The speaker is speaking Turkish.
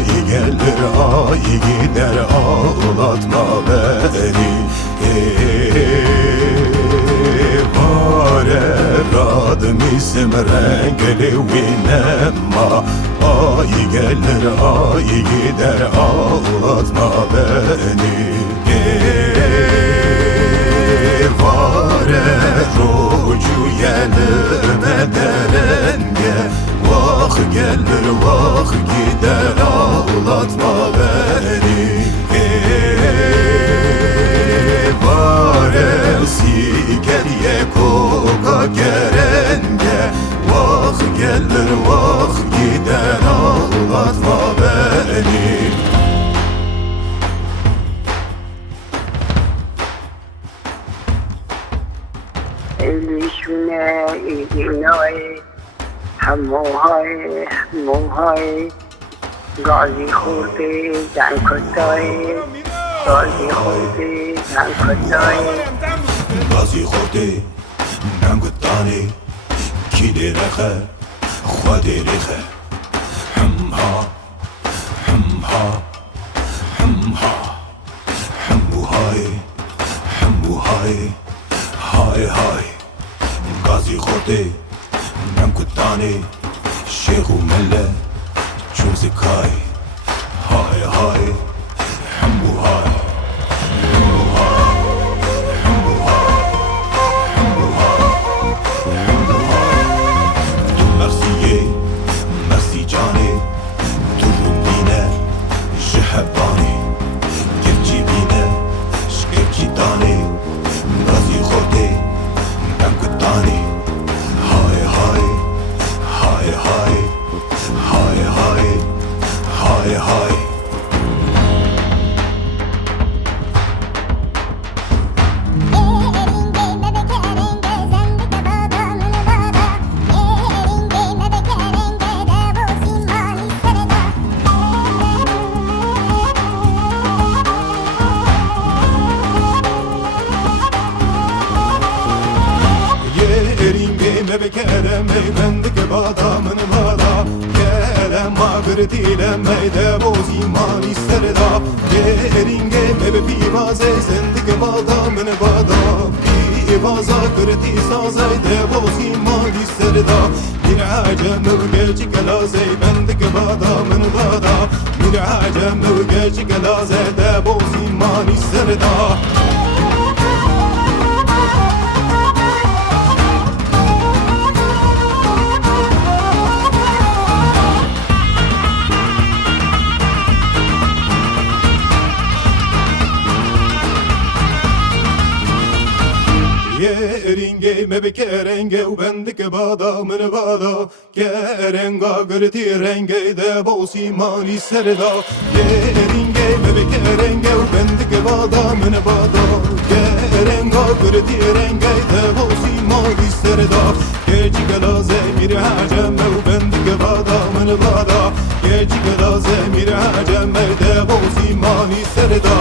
ay gelir ay gider ağlatma beni. Vare radım isim renkli vinema, ay gelir ay gider ağlatma beni. Vare rocu yelime derenge, vah gelir vah gider ağlatma beni. Vare sigeriye koka gerenge, vah gelir vah gider ağlatma beni. الوشنا إيديناي حموهاي حموهاي غازي خوتي دان كتاي غازي خوتي دان كتاي غازي خوتي دان كتاي كيدي رخا خواتي رخا حمها حمها حمها حموهاي حموهاي هاي هاي غازي خوتي نام كتاني شيخ وملا جوزكاي هاي هاي حمو هاي حمو هاي حمو هاي حمو هاي حمو هاي تو مرسيي مرسي جاني تو رومدينه جحباني گرچی بینه شگرچی داني غازي خوتي نام كتاني هاي هاي هاي هاي هاي هاي هاي هاي Eringe bekerem bendik badamın bada, kerem magırtile meyde boz iman ister da. Eringe be pivaze sendik badamın bada, pivaza kırti sazayde boz iman ister da. Bir acem gerçi kelaze bendik badamın bada, bir acem gerçi kelaze de boz iman ister da. Yeringe me kerenge u bendik badamın bada, kerenga gırti renge de bosi mani serda. Yeringe me kerenge u bendik badamın bada, kerenga gırti renge de bosi mani serda. Geci gelaze bir hacem u bendik badamın bada, geci gelaze bir hacem de bosi mani serda.